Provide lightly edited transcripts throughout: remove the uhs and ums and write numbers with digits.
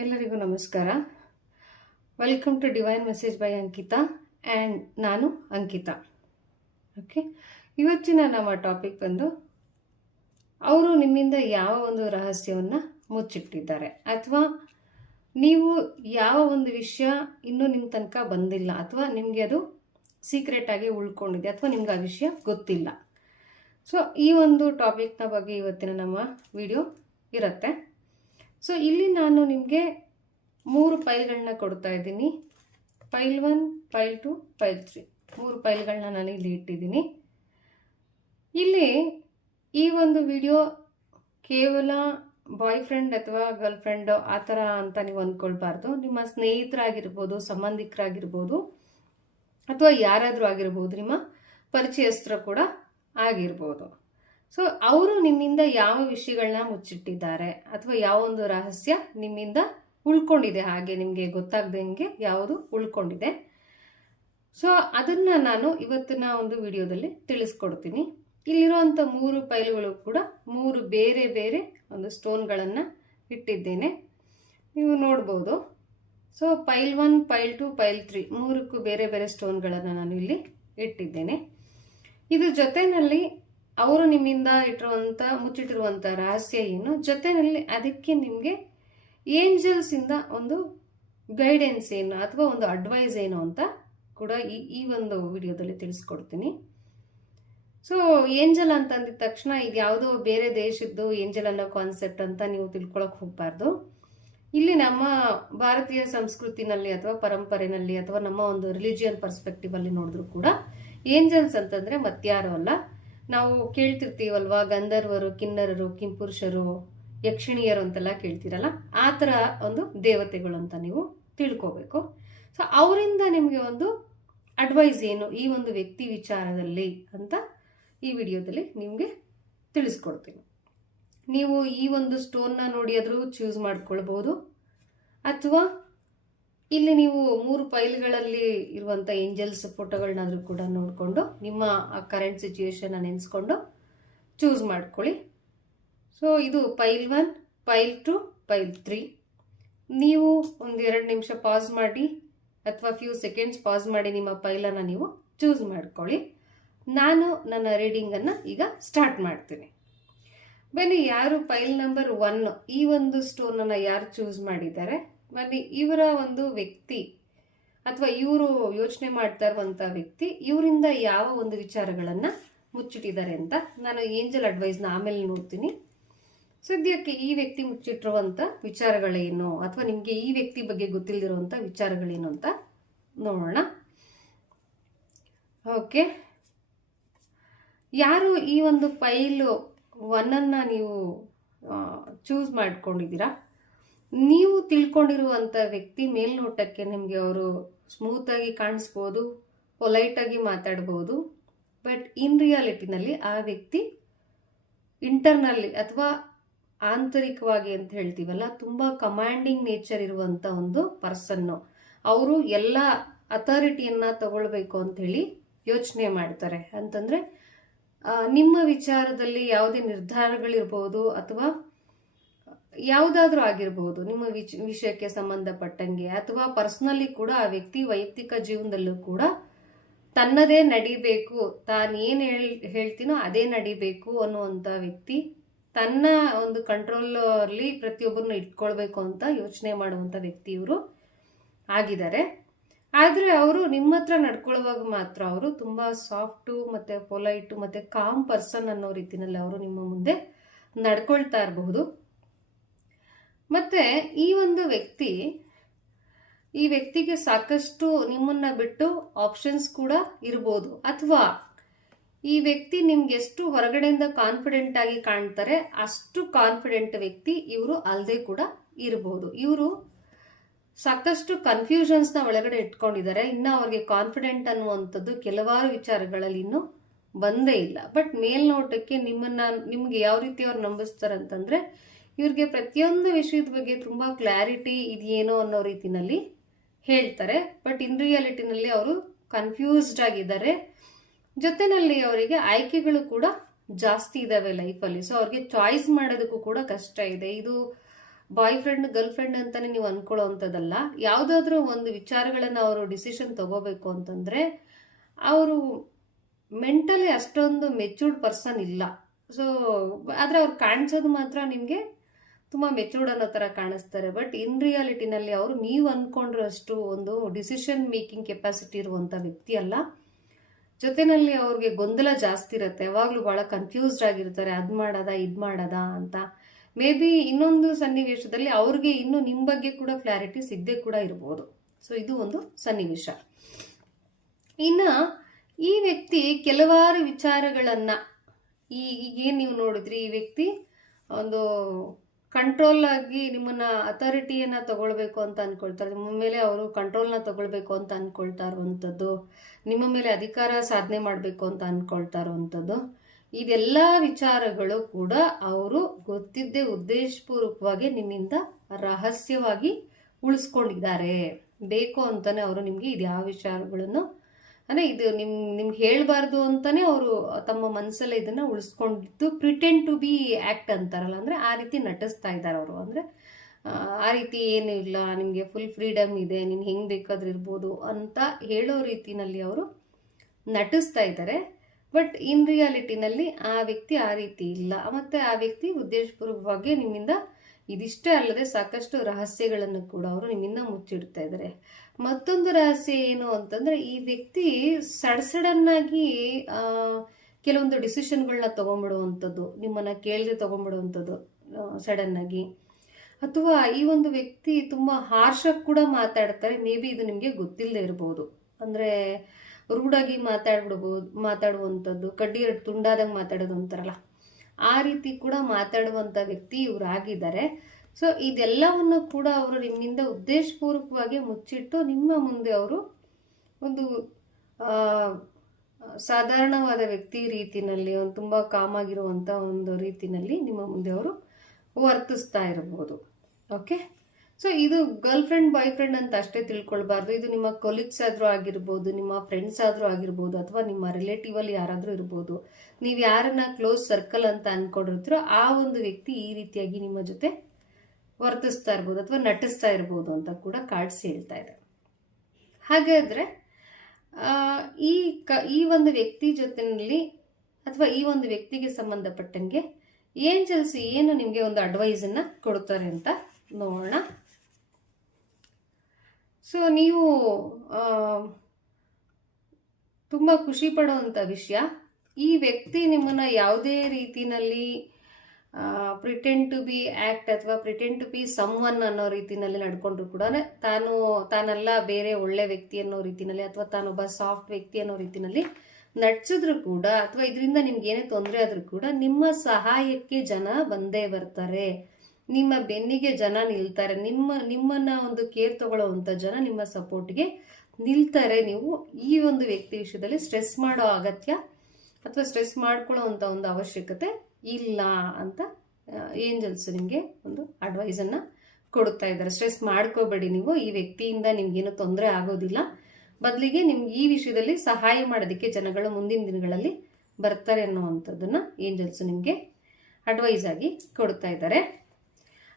ಎಲ್ಲರಿಗೂ ನಮಸ್ಕಾರ. Welcome to divine message by Ankita and ನಾನು ಅಂಕಿತಾ. ಓಕೆ, ಇವತ್ತಿನ ನಮ್ಮ ಟಾಪಿಕ್ ಬಂದು ಅವರು ನಿಮ್ಮಿಂದ ಯಾವ ಒಂದು ರಹಸ್ಯವನ್ನು ಮುಚ್ಚಿಟ್ಟಿದ್ದಾರೆ, ಅಥವಾ ನೀವು ಯಾವ ಒಂದು ವಿಷಯ ಇನ್ನೂ ನಿಮ್ಮ ತನಕ ಬಂದಿಲ್ಲ, ಅಥವಾ ನಿಮಗೆ ಅದು ಸೀಕ್ರೆಟ್ ಆಗಿ ಉಳ್ಕೊಂಡಿದೆ, ಅಥವಾ ನಿಮ್ಗೆ ಆ ವಿಷಯ ಗೊತ್ತಿಲ್ಲ. ಸೊ ಈ ಒಂದು ಟಾಪಿಕ್ನ ಬಗ್ಗೆ ಇವತ್ತಿನ ನಮ್ಮ ವಿಡಿಯೋ ಇರುತ್ತೆ. ಸೊ ಇಲ್ಲಿ ನಾನು ನಿಮಗೆ 3 ಫೈಲ್ಗಳನ್ನ ಕೊಡ್ತಾ ಇದ್ದೀನಿ. ಫೈಲ್ 1, ಫೈಲ್ 2, ಫೈಲ್ 3 3 ಫೈಲ್ಗಳನ್ನ ನಾನು ಇಲ್ಲಿ ಇಟ್ಟಿದ್ದೀನಿ. ಇಲ್ಲಿ ಈ ಒಂದು ವಿಡಿಯೋ ಕೇವಲ ಬಾಯ್ ಫ್ರೆಂಡ್ ಅಥವಾ ಗರ್ಲ್ ಫ್ರೆಂಡ್ ಆ ಥರ ಅಂತ ನೀವು ಅಂದ್ಕೊಳ್ಬಾರ್ದು. ನಿಮ್ಮ ಸ್ನೇಹಿತರಾಗಿರ್ಬೋದು, ಸಂಬಂಧಿಕರಾಗಿರ್ಬೋದು, ಅಥವಾ ಯಾರಾದರೂ ಆಗಿರ್ಬೋದು, ನಿಮ್ಮ ಪರಿಚಯಸ್ಥರು ಕೂಡ ಆಗಿರ್ಬೋದು. ಸೊ ಅವರು ನಿಮ್ಮಿಂದ ಯಾವ ವಿಷಯಗಳನ್ನ ಮುಚ್ಚಿಟ್ಟಿದ್ದಾರೆ, ಅಥವಾ ಯಾವ ಒಂದು ರಹಸ್ಯ ನಿಮ್ಮಿಂದ ಉಳ್ಕೊಂಡಿದೆ, ಹಾಗೆ ನಿಮಗೆ ಗೊತ್ತಾಗ್ದಂಗೆ ಯಾವುದು ಉಳ್ಕೊಂಡಿದೆ. ಸೊ ಅದನ್ನ ನಾನು ಇವತ್ತಿನ ಒಂದು ವಿಡಿಯೋದಲ್ಲಿ ತಿಳಿಸ್ಕೊಡ್ತೀನಿ. ಇಲ್ಲಿರುವಂಥ 3 ಫೈಲ್ಗಳು ಕೂಡ 3 ಬೇರೆ ಬೇರೆ ಒಂದು ಸ್ಟೋನ್ಗಳನ್ನು ಇಟ್ಟಿದ್ದೇನೆ, ನೀವು ನೋಡ್ಬೋದು. ಸೊ ಫೈಲ್ 1, ಫೈಲ್ 2, ಫೈಲ್ 3 3ಕ್ಕೂ ಬೇರೆ ಬೇರೆ ಸ್ಟೋನ್ಗಳನ್ನು ನಾನು ಇಲ್ಲಿ ಇಟ್ಟಿದ್ದೇನೆ. ಇದು ಜೊತೆಯಲ್ಲಿ ಅವರು ನಿಮ್ಮಿಂದ ಮುಚ್ಚಿಟ್ಟಿರುವಂಥ ರಹಸ್ಯ ಏನು, ಜೊತೆಯಲ್ಲಿ ಅದಕ್ಕೆ ನಿಮಗೆ ಏಂಜಲ್ಸ್ ಇಂದ ಒಂದು ಗೈಡೆನ್ಸ್ ಏನು, ಅಥವಾ ಒಂದು ಅಡ್ವೈಸ್ ಏನು ಅಂತ ಕೂಡ ಈ ಒಂದು ವಿಡಿಯೋದಲ್ಲಿ ತಿಳಿಸ್ಕೊಡ್ತೀನಿ. ಸೊ ಏಂಜಲ್ ಅಂತ ಅಂದಿದ ತಕ್ಷಣ ಇದು ಯಾವುದೋ ಬೇರೆ ದೇಶದ್ದು ಏಂಜಲ್ ಅನ್ನೋ ಕಾನ್ಸೆಪ್ಟ್ ಅಂತ ನೀವು ತಿಳ್ಕೊಳಕ್ ಹೋಗ್ಬಾರ್ದು. ಇಲ್ಲಿ ನಮ್ಮ ಭಾರತೀಯ ಸಂಸ್ಕೃತಿನಲ್ಲಿ ಅಥವಾ ಪರಂಪರೆಯಲ್ಲಿ ಅಥವಾ ನಮ್ಮ ಒಂದು ರಿಲಿಜಿಯನ್ ಪರ್ಸ್ಪೆಕ್ಟಿವ್ ಅಲ್ಲಿ ನೋಡಿದ್ರು ಕೂಡ ಏಂಜಲ್ಸ್ ಅಂತಂದ್ರೆ ಮತ್ಯಾರು ಅಲ್ಲ. ನಾವು ಕೇಳ್ತಿರ್ತೀವಲ್ವಾ, ಗಂಧರ್ವರು, ಕಿನ್ನರರು, ಕಿಂಪುರುಷರು, ಯಕ್ಷಿಣಿಯರು ಅಂತೆಲ್ಲ ಕೇಳ್ತಿರಲ್ಲ, ಆ ಥರ ಒಂದು ದೇವತೆಗಳು ಅಂತ ನೀವು ತಿಳ್ಕೋಬೇಕು. ಸೊ ಅವರಿಂದ ನಿಮಗೆ ಒಂದು ಅಡ್ವೈಸ್ ಏನು ಈ ಒಂದು ವ್ಯಕ್ತಿ ವಿಚಾರದಲ್ಲಿ ಅಂತ ಈ ವಿಡಿಯೋದಲ್ಲಿ ನಿಮಗೆ ತಿಳಿಸ್ಕೊಡ್ತೀನಿ. ನೀವು ಈ ಒಂದು ಸ್ಟೋನ್ನ ನೋಡಿ ಆದರೂ ಚೂಸ್ ಮಾಡ್ಕೊಳ್ಬಹುದು, ಅಥವಾ ಇಲ್ಲಿ ನೀವು 3 ಫೈಲ್ಗಳಲ್ಲಿ ಇರುವಂಥ ಏಂಜಲ್ಸ್ ಫೋಟೋಗಳನ್ನಾದರೂ ಕೂಡ ನೋಡಿಕೊಂಡು ನಿಮ್ಮ ಕರೆಂಟ್ ಸಿಚುಯೇಷನ್ ನೆನೆಸ್ಕೊಂಡು ಚೂಸ್ ಮಾಡ್ಕೊಳ್ಳಿ. ಸೊ ಇದು ಫೈಲ್ 1, ಫೈಲ್ 2, ಫೈಲ್ 3. ನೀವು ಒಂದು 2 ನಿಮಿಷ ಪಾಸ್ ಮಾಡಿ ಅಥವಾ ಫ್ಯೂ ಸೆಕೆಂಡ್ಸ್ ಪಾಸ್ ಮಾಡಿ ನಿಮ್ಮ ಫೈಲನ್ನು ನೀವು ಚೂಸ್ ಮಾಡ್ಕೊಳ್ಳಿ. ನಾನು ನನ್ನ ರೀಡಿಂಗನ್ನು ಈಗ ಸ್ಟಾರ್ಟ್ ಮಾಡ್ತೀನಿ. ಬನ್ನಿ, ಯಾರು ಫೈಲ್ ನಂಬರ್ 1 ಈ ಒಂದು ಸ್ಟೋನನ್ನು ಯಾರು ಚೂಸ್ ಮಾಡಿದ್ದಾರೆ, ಬನ್ನಿ ಇವರ ಒಂದು ವ್ಯಕ್ತಿ ಅಥವಾ ಇವರು ಯೋಚನೆ ಮಾಡ್ತಾ ಇರುವಂಥ ವ್ಯಕ್ತಿ ಇವರಿಂದ ಯಾವ ಒಂದು ವಿಚಾರಗಳನ್ನು ಮುಚ್ಚಿಟ್ಟಿದ್ದಾರೆ ಅಂತ ನಾನು ಏಂಜಲ್ ಅಡ್ವೈಸ್ನ ಆಮೇಲೆ ನೋಡ್ತೀನಿ. ಸದ್ಯಕ್ಕೆ ಈ ವ್ಯಕ್ತಿ ಮುಚ್ಚಿಟ್ಟಿರುವಂಥ ವಿಚಾರಗಳೇನು, ಅಥವಾ ನಿಮಗೆ ಈ ವ್ಯಕ್ತಿ ಬಗ್ಗೆ ಗೊತ್ತಿಲ್ಲದಿರುವಂಥ ವಿಚಾರಗಳೇನು ಅಂತ ನೋಡೋಣ. ಓಕೆ, ಯಾರು ಈ ಒಂದು ಫೈಲ್ 1 ನೀವು ಚೂಸ್ ಮಾಡ್ಕೊಂಡಿದ್ದೀರಾ, ನೀವು ತಿಳ್ಕೊಂಡಿರುವಂಥ ವ್ಯಕ್ತಿ ಮೇಲ್ನೋಟಕ್ಕೆ ನಿಮಗೆ ಅವರು ಸ್ಮೂತಾಗಿ ಕಾಣಿಸ್ಬೋದು, ಪೊಲೈಟಾಗಿ ಮಾತಾಡ್ಬೋದು. ಬಟ್ ಇನ್ ರಿಯಾಲಿಟಿನಲ್ಲಿ ಆ ವ್ಯಕ್ತಿ ಇಂಟರ್ನಲ್ಲಿ ಅಥವಾ ಆಂತರಿಕವಾಗಿ ಅಂತ ಹೇಳ್ತೀವಲ್ಲ, ತುಂಬ ಕಮಾಂಡಿಂಗ್ ನೇಚರ್ ಇರುವಂಥ ಒಂದು ಪರ್ಸನ್ನು. ಅವರು ಎಲ್ಲ ಅಥಾರಿಟಿಯನ್ನು ತಗೊಳ್ಬೇಕು ಅಂತ ಹೇಳಿ ಯೋಚನೆ ಮಾಡ್ತಾರೆ. ಅಂತಂದರೆ ನಿಮ್ಮ ವಿಚಾರದಲ್ಲಿ ಯಾವುದೇ ನಿರ್ಧಾರಗಳಿರ್ಬೋದು, ಅಥವಾ ಯಾವುದಾದ್ರೂ ಆಗಿರ್ಬೋದು, ನಿಮ್ಮ ವಿಷಯಕ್ಕೆ ಸಂಬಂಧಪಟ್ಟಂಗೆ, ಅಥವಾ ಪರ್ಸನಲಿ ಕೂಡ ಆ ವ್ಯಕ್ತಿ ವೈಯಕ್ತಿಕ ಜೀವನದಲ್ಲೂ ಕೂಡ ತನ್ನದೇ ನಡಿಬೇಕು, ತಾನೇನು ಹೇಳ್ತೀನೋ ಅದೇ ನಡಿಬೇಕು ಅನ್ನುವಂಥ ವ್ಯಕ್ತಿ, ತನ್ನ ಒಂದು ಕಂಟ್ರೋಲಲ್ಲಿ ಪ್ರತಿಯೊಬ್ಬರನ್ನು ಇಟ್ಕೊಳ್ಬೇಕು ಅಂತ ಯೋಚನೆ ಮಾಡುವಂಥ ವ್ಯಕ್ತಿ ಇವರು ಆಗಿದ್ದಾರೆ. ಆದರೆ ಅವರು ನಿಮ್ಮ ಹತ್ರ ನಡ್ಕೊಳ್ಳುವಾಗ ಮಾತ್ರ ಅವರು ತುಂಬ ಸಾಫ್ಟು ಮತ್ತು ಪೊಲೈಟು ಮತ್ತು ಕಾಮ್ ಪರ್ಸನ್ ಅನ್ನೋ ರೀತಿಯಲ್ಲಿ ಅವರು ನಿಮ್ಮ ಮುಂದೆ ನಡ್ಕೊಳ್ತಾ ಇರಬಹುದು. ಮತ್ತೆ ಈ ಒಂದು ವ್ಯಕ್ತಿಗೆ ಸಾಕಷ್ಟು ನಿಮ್ಮನ್ನ ಬಿಟ್ಟು ಆಪ್ಷನ್ಸ್ ಕೂಡ ಇರ್ಬೋದು, ಅಥವಾ ಈ ವ್ಯಕ್ತಿ ನಿಮ್ಗೆ ಎಷ್ಟು ಹೊರಗಡೆಯಿಂದ ಕಾನ್ಫಿಡೆಂಟ್ ಆಗಿ ಕಾಣ್ತಾರೆ ಅಷ್ಟು ಕಾನ್ಫಿಡೆಂಟ್ ವ್ಯಕ್ತಿ ಇವರು ಅಲ್ಲದೆ ಕೂಡ ಇರಬಹುದು. ಇವರು ಸಾಕಷ್ಟು ಕನ್ಫ್ಯೂಷನ್ಸ್ನ ಒಳಗಡೆ ಇಟ್ಕೊಂಡಿದ್ದಾರೆ. ಇನ್ನು ಅವ್ರಿಗೆ ಕಾನ್ಫಿಡೆಂಟ್ ಅನ್ನುವಂಥದ್ದು ಕೆಲವಾರು ವಿಚಾರಗಳಲ್ಲಿ ಇನ್ನೂ ಬಂದೇ ಇಲ್ಲ. ಬಟ್ ಮೇಲ್ನೋಟಕ್ಕೆ ನಿಮ್ಗೆ ಯಾವ ರೀತಿ ಅವ್ರು ನಂಬಿಸ್ತಾರೆ ಅಂತಂದ್ರೆ, ಇವ್ರಿಗೆ ಪ್ರತಿಯೊಂದು ವಿಷಯದ ಬಗ್ಗೆ ತುಂಬಾ ಕ್ಲಾರಿಟಿ ಇದೆಯೇನೋ ಅನ್ನೋ ರೀತಿನಲ್ಲಿ ಹೇಳ್ತಾರೆ. ಬಟ್ ಇನ್ ರಿಯಾಲಿಟಿನಲ್ಲಿ ಅವರು ಕನ್ಫ್ಯೂಸ್ಡ್ ಆಗಿದ್ದಾರೆ. ಜೊತೆನಲ್ಲಿ ಅವರಿಗೆ ಆಯ್ಕೆಗಳು ಕೂಡ ಜಾಸ್ತಿ ಇದಾವೆ ಲೈಫಲ್ಲಿ. ಸೊ ಅವ್ರಿಗೆ ಚಾಯ್ಸ್ ಮಾಡೋದಕ್ಕೂ ಕೂಡ ಕಷ್ಟ ಇದೆ. ಇದು ಬಾಯ್ ಫ್ರೆಂಡ್ ಗರ್ಲ್ ಫ್ರೆಂಡ್ ಅಂತಾನೆ ನೀವು ಅನ್ಕೊಳ್ಳೋ ಅಂಥದ್ದಲ್ಲ. ಯಾವುದಾದ್ರೂ ಒಂದು ವಿಚಾರಗಳನ್ನು ಅವರು ಡಿಸಿಷನ್ ತಗೋಬೇಕು ಅಂತಂದ್ರೆ ಅವರು ಮೆಂಟಲಿ ಅಷ್ಟೊಂದು ಮೆಚೂರ್ಡ್ ಪರ್ಸನ್ ಇಲ್ಲ. ಸೊ ಆದರೆ ಅವ್ರು ಕಾಣಿಸೋದು ಮಾತ್ರ ನಿಮಗೆ ತುಂಬ ಮೆಚೂರ್ಡ್ ಅನ್ನೋ ಥರ ಕಾಣಿಸ್ತಾರೆ. ಬಟ್ ಇನ್ ರಿಯಾಲಿಟಿನಲ್ಲಿ ಅವರು ನೀವು ಅಂದ್ಕೊಂಡಿರೋಷ್ಟು ಒಂದು ಡಿಸಿಷನ್ ಮೇಕಿಂಗ್ ಕೆಪಾಸಿಟಿ ಇರುವಂಥ ವ್ಯಕ್ತಿ ಅಲ್ಲ. ಜೊತೆಯಲ್ಲಿ ಅವ್ರಿಗೆ ಗೊಂದಲ ಜಾಸ್ತಿ ಇರುತ್ತೆ, ಯಾವಾಗಲೂ ಭಾಳ ಕನ್ಫ್ಯೂಸ್ಡ್ ಆಗಿರ್ತಾರೆ, ಅದು ಮಾಡೋದಾ ಇದು ಮಾಡೋದಾ ಅಂತ. ಮೇ ಬಿ ಇನ್ನೊಂದು ಸನ್ನಿವೇಶದಲ್ಲಿ ಅವ್ರಿಗೆ ಇನ್ನೂ ನಿಮ್ಮ ಬಗ್ಗೆ ಕೂಡ ಕ್ಲಾರಿಟಿ ಸಿಗದೆ ಕೂಡ ಇರ್ಬೋದು. ಸೊ ಇದು ಒಂದು ಸನ್ನಿವೇಶ. ಇನ್ನು ಈ ವ್ಯಕ್ತಿ ಕೆಲವಾರು ವಿಚಾರಗಳನ್ನು ಈಗೇನು ನೀವು ನೋಡಿದ್ರಿ, ಈ ವ್ಯಕ್ತಿ ಒಂದು ಕಂಟ್ರೋಲ್ ಆಗಿ ನಿಮ್ಮನ್ನ ಅಥಾರಿಟಿಯನ್ನು ತಗೊಳ್ಬೇಕು ಅಂತ ಅಂದ್ಕೊಳ್ತಾರೆ. ನಿಮ್ಮ ಮೇಲೆ ಅವರು ಕಂಟ್ರೋಲ್ನ ತಗೊಳ್ಬೇಕು ಅಂತ ಅಂದ್ಕೊಳ್ತಾ ಇರುವಂಥದ್ದು, ನಿಮ್ಮ ಮೇಲೆ ಅಧಿಕಾರ ಸಾಧನೆ ಮಾಡಬೇಕು ಅಂತ ಅಂದ್ಕೊಳ್ತಾ ಇರುವಂಥದ್ದು, ಇದೆಲ್ಲ ವಿಚಾರಗಳು ಕೂಡ ಅವರು ಗೊತ್ತಿದ್ದೇ ಉದ್ದೇಶಪೂರ್ವಕವಾಗಿ ನಿಮ್ಮಿಂದ ರಹಸ್ಯವಾಗಿ ಉಳಿಸ್ಕೊಂಡಿದ್ದಾರೆ. ಬೇಕು ಅಂತಾನೆ ಅವರು ನಿಮಗೆ ಇದು ಯಾವ ವಿಚಾರಗಳನ್ನು ಅಂದರೆ ಇದು ನಿಮ್ಗೆ ಹೇಳಬಾರ್ದು ಅಂತಾನೆ ಅವರು ತಮ್ಮ ಮನಸ್ಸಲ್ಲೇ ಇದನ್ನ ಉಳಿಸ್ಕೊಂಡಿದ್ದು ಪ್ರಿಟೆಂಡ್ ಟು ಬಿ ಆ್ಯಕ್ಟ್ ಅಂತಾರಲ್ಲ, ಅಂದರೆ ಆ ರೀತಿ ನಟಿಸ್ತಾ ಇದ್ದಾರೆ ಅವರು. ಅಂದರೆ ಆ ರೀತಿ ಏನೂ ಇಲ್ಲ, ನಿಮಗೆ ಫುಲ್ ಫ್ರೀಡಮ್ ಇದೆ, ನೀನು ಹೆಂಗೆ ಬೇಕಾದ್ರೂ ಇರ್ಬೋದು ಅಂತ ಹೇಳೋ ರೀತಿನಲ್ಲಿ ಅವರು ನಟಿಸ್ತಾ ಇದ್ದಾರೆ. ಬಟ್ ಇನ್ ರಿಯಾಲಿಟಿನಲ್ಲಿ ಆ ವ್ಯಕ್ತಿ ಆ ರೀತಿ ಇಲ್ಲ. ಮತ್ತು ಆ ವ್ಯಕ್ತಿ ಉದ್ದೇಶಪೂರ್ವಕವಾಗಿ ನಿಮ್ಮಿಂದ ಇದಿಷ್ಟೇ ಅಲ್ಲದೆ ಸಾಕಷ್ಟು ರಹಸ್ಯಗಳನ್ನು ಕೂಡ ಅವರು ನಿಮ್ಮಿಂದ ಮುಚ್ಚಿಡ್ತಾ ಇದ್ದಾರೆ. ಮತ್ತೊಂದು ರಹಸ್ಯ ಏನು ಅಂತಂದ್ರೆ, ಈ ವ್ಯಕ್ತಿ ಸಡನ್ ಆಗಿ ಕೆಲವೊಂದು ಡಿಸಿಷನ್ಗಳನ್ನ ತಗೊಂಡ್ಬಿಡುವಂಥದ್ದು, ನಿಮ್ಮನ್ನ ಕೇಳದೆ ತಗೊಂಡ್ಬಿಡುವಂಥದ್ದು ಸಡನ್ ಆಗಿ. ಅಥವಾ ಈ ಒಂದು ವ್ಯಕ್ತಿ ತುಂಬಾ ಹಾರ್ಷಾಗಿ ಕೂಡ ಮಾತಾಡ್ತಾರೆ. ಮೇ ಬಿ ಇದು ನಿಮಗೆ ಗೊತ್ತಿಲ್ಲದೆ ಇರ್ಬೋದು. ಅಂದ್ರೆ ರೂಢಾಗಿ ಮಾತಾಡುವಂಥದ್ದು, ಕಡ್ಡಿ ತುಂಡಾದಾಗ ಮಾತಾಡೋದು ಅಂತಾರಲ್ಲ, ಆ ರೀತಿ ಕೂಡ ಮಾತಾಡುವಂಥ ವ್ಯಕ್ತಿ ಇವರಾಗಿದ್ದಾರೆ. ಸೊ ಇದೆಲ್ಲವನ್ನು ಕೂಡ ಅವರು ನಿಮ್ಮಿಂದ ಉದ್ದೇಶಪೂರ್ವಕವಾಗಿ ಮುಚ್ಚಿಟ್ಟು ನಿಮ್ಮ ಮುಂದೆ ಅವರು ಒಂದು ಸಾಧಾರಣವಾದ ವ್ಯಕ್ತಿ ರೀತಿನಲ್ಲಿ, ಒಂದು ತುಂಬ ಕಾಮಾಗಿರುವಂಥ ಒಂದು ರೀತಿನಲ್ಲಿ ನಿಮ್ಮ ಮುಂದೆ ಅವರು ವರ್ತಿಸ್ತಾ ಇರಬಹುದು. ಓಕೆ, ಸೊ ಇದು ಗರ್ಲ್ ಫ್ರೆಂಡ್ ಬಾಯ್ ಫ್ರೆಂಡ್ ಅಂತ ಅಷ್ಟೇ ತಿಳ್ಕೊಳ್ಬಾರ್ದು. ಇದು ನಿಮ್ಮ ಕೊಲೀಗ್ಸ್ ಆದ್ರೂ ಆಗಿರ್ಬೋದು, ನಿಮ್ಮ ಫ್ರೆಂಡ್ಸ್ ಆದ್ರೂ ಆಗಿರ್ಬೋದು, ಅಥವಾ ನಿಮ್ಮ ರಿಲೇಟಿವ್ ಅಲ್ಲಿ ಯಾರಾದ್ರೂ ಇರ್ಬೋದು. ನೀವು ಯಾರನ್ನ ಕ್ಲೋಸ್ ಸರ್ಕಲ್ ಅಂತ ಅನ್ಕೊಂಡಿರ್ತೀರೋ ಆ ಒಂದು ವ್ಯಕ್ತಿ ಈ ರೀತಿಯಾಗಿ ನಿಮ್ಮ ಜೊತೆ ವರ್ತಿಸ್ತಾ ಇರ್ಬೋದು ಅಥವಾ ನಟಿಸ್ತಾ ಇರ್ಬೋದು ಅಂತ ಕೂಡ ಕಾರ್ಡ್ಸ್ ಹೇಳ್ತಾ ಇದೆ. ಹಾಗಾದ್ರೆ ಈ ಒಂದು ವ್ಯಕ್ತಿ ಜೊತೆನಲ್ಲಿ ಅಥವಾ ಈ ಒಂದು ವ್ಯಕ್ತಿಗೆ ಸಂಬಂಧಪಟ್ಟಂಗೆ ಏಂಜಲ್ಸ್ ಏನು ನಿಮಗೆ ಒಂದು ಅಡ್ವೈಸ್ ಅನ್ನ ಕೊಡ್ತಾರೆ ಅಂತ ನೋಡೋಣ. ಸೊ ನೀವು ತುಂಬ ಖುಷಿ ಪಡುವಂಥ ವಿಷಯ, ಈ ವ್ಯಕ್ತಿ ನಿಮ್ಮನ್ನ ಯಾವುದೇ ರೀತಿನಲ್ಲಿ ಪ್ರಿಟೆಂಡ್ ಟು ಬಿ ಆ್ಯಕ್ಟ್ ಅಥವಾ ಪ್ರಿಟೆಂಡ್ ಟು ಬಿ ಸಮ್ವನ್ ಅನ್ನೋ ರೀತಿನಲ್ಲಿ ನಡ್ಕೊಂಡ್ರು ಕೂಡ ತಾನೆಲ್ಲ ಬೇರೆ ಒಳ್ಳೆ ವ್ಯಕ್ತಿ ಅನ್ನೋ ರೀತಿನಲ್ಲಿ ಅಥವಾ ತಾನೊಬ್ಬ ಸಾಫ್ಟ್ ವ್ಯಕ್ತಿ ಅನ್ನೋ ರೀತಿನಲ್ಲಿ ನಡ್ಸಿದ್ರು ಕೂಡ, ಅಥವಾ ಇದರಿಂದ ನಿಮ್ಗೆ ಏನೇ ತೊಂದರೆ ಆದ್ರೂ ಕೂಡ ನಿಮ್ಮ ಸಹಾಯಕ್ಕೆ ಜನ ಬಂದೇ ಬರ್ತಾರೆ, ನಿಮ್ಮ ಬೆನ್ನಿಗೆ ಜನ ನಿಲ್ತಾರೆ, ನಿಮ್ಮನ್ನ ಒಂದು ಕೇರ್ ತಗೊಳ್ಳೋವಂಥ ಜನ ನಿಮ್ಮ ಸಪೋರ್ಟ್ಗೆ ನಿಲ್ತಾರೆ. ನೀವು ಈ ಒಂದು ವ್ಯಕ್ತಿ ವಿಷಯದಲ್ಲಿ ಸ್ಟ್ರೆಸ್ ಮಾಡೋ ಅಗತ್ಯ ಅಥವಾ ಸ್ಟ್ರೆಸ್ ಮಾಡ್ಕೊಳ್ಳೋವಂಥ ಒಂದು ಅವಶ್ಯಕತೆ ಇಲ್ಲ ಅಂತ ಏಂಜಲ್ಸ್ ನಿಮಗೆ ಒಂದು ಅಡ್ವೈಸ್ ಅನ್ನ ಕೊಡ್ತಾ ಇದ್ದಾರೆ. ಸ್ಟ್ರೆಸ್ ಮಾಡ್ಕೋಬೇಡಿ, ನೀವು ಈ ವ್ಯಕ್ತಿಯಿಂದ ನಿಮ್ಗೇನು ತೊಂದರೆ ಆಗೋದಿಲ್ಲ, ಬದಲಿಗೆ ನಿಮ್ಗೆ ಈ ವಿಷಯದಲ್ಲಿ ಸಹಾಯ ಮಾಡೋದಕ್ಕೆ ಜನಗಳು ಮುಂದಿನ ದಿನಗಳಲ್ಲಿ ಬರ್ತಾರೆ ಅನ್ನುವಂಥದ್ದನ್ನ ಏಂಜಲ್ಸ್ ನಿಮಗೆ ಅಡ್ವೈಸ್ ಆಗಿ ಕೊಡ್ತಾ ಇದ್ದಾರೆ.